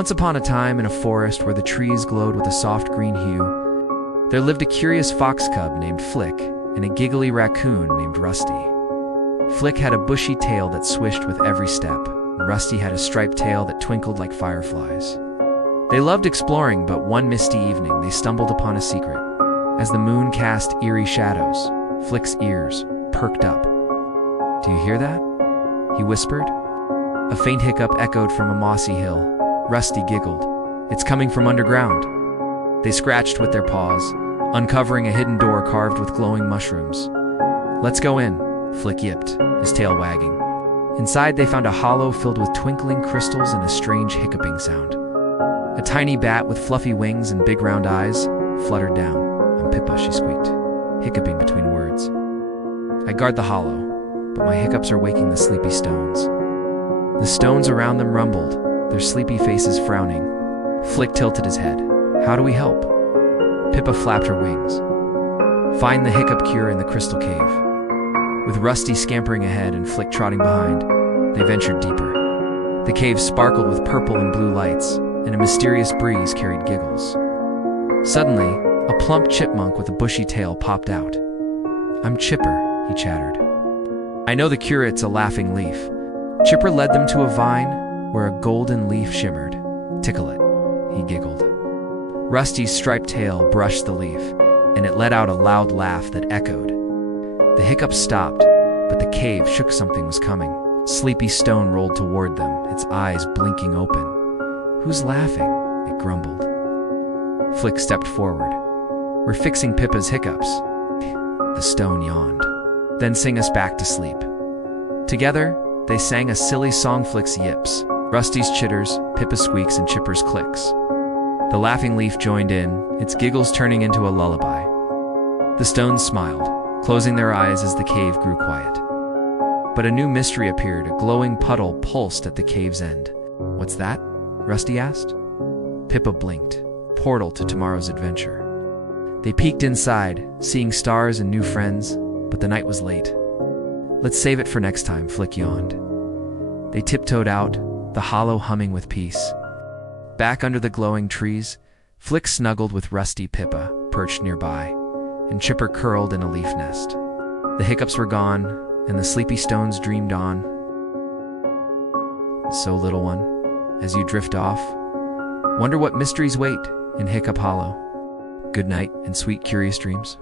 Once upon a time, in a forest where the trees glowed with a soft green hue, there lived a curious fox cub named Flick and a giggly raccoon named Rusty. Flick had a bushy tail that swished with every step, and Rusty had a striped tail that twinkled like fireflies. They loved exploring, but one misty evening they stumbled upon a secret. As the moon cast eerie shadows, Flick's ears perked up. "Do you hear that?" he whispered. A faint hiccup echoed from a mossy hill. Rusty giggled. "It's coming from underground." They scratched with their paws, uncovering a hidden door carved with glowing mushrooms. "Let's go in," Flick yipped, his tail wagging. Inside they found a hollow filled with twinkling crystals and a strange hiccuping sound. A tiny bat with fluffy wings and big round eyes fluttered down. "I'm Pippa," she squeaked, hiccuping between words. "I guard the hollow, but my hiccups are waking the sleepy stones." The stones around them rumbled, their sleepy faces frowning. Flick tilted his head. "How do we help?" Pippa flapped her wings. "Find the hiccup cure in the crystal cave." With Rusty scampering ahead and Flick trotting behind, they ventured deeper. The cave sparkled with purple and blue lights, and a mysterious breeze carried Giggles. Suddenly, a plump chipmunk with a bushy tail popped out. "I'm Chipper," he chattered. "I know the cure, it's a laughing leaf." Chipper led them to a vine where a golden leaf shimmered. "Tickle it," he giggled. Rusty's striped tail brushed the leaf, and it let out a loud laugh that echoed. The hiccups stopped, but the cave shook. Something was coming. Sleepy Stone rolled toward them, its eyes blinking open. "Who's laughing?" it grumbled. Flick stepped forward. "We're fixing Pippa's hiccups." The stone yawned. "Then sing us back to sleep." Together, they sang a silly song. Flick's yips, Rusty's chitters, Pippa's squeaks, and Chipper's clicks. The laughing leaf joined in, its giggles turning into a lullaby. The stones smiled, closing their eyes as the cave grew quiet. But a new mystery appeared. A glowing puddle pulsed at the cave's end. "What's that?" Rusty asked. Pippa blinked. "Portal to tomorrow's adventure." They peeked inside, seeing stars and new friends, but the night was late. "Let's save it for next time," Flick yawned. They tiptoed out, the hollow humming with peace. Back under the glowing trees, Flick snuggled with Rusty. Pippa perched nearby, and Chipper curled in a leaf nest. The hiccups were gone, and the sleepy stones dreamed on. So, little one, as you drift off, wonder what mysteries wait in Hiccup Hollow. Good night and sweet curious dreams.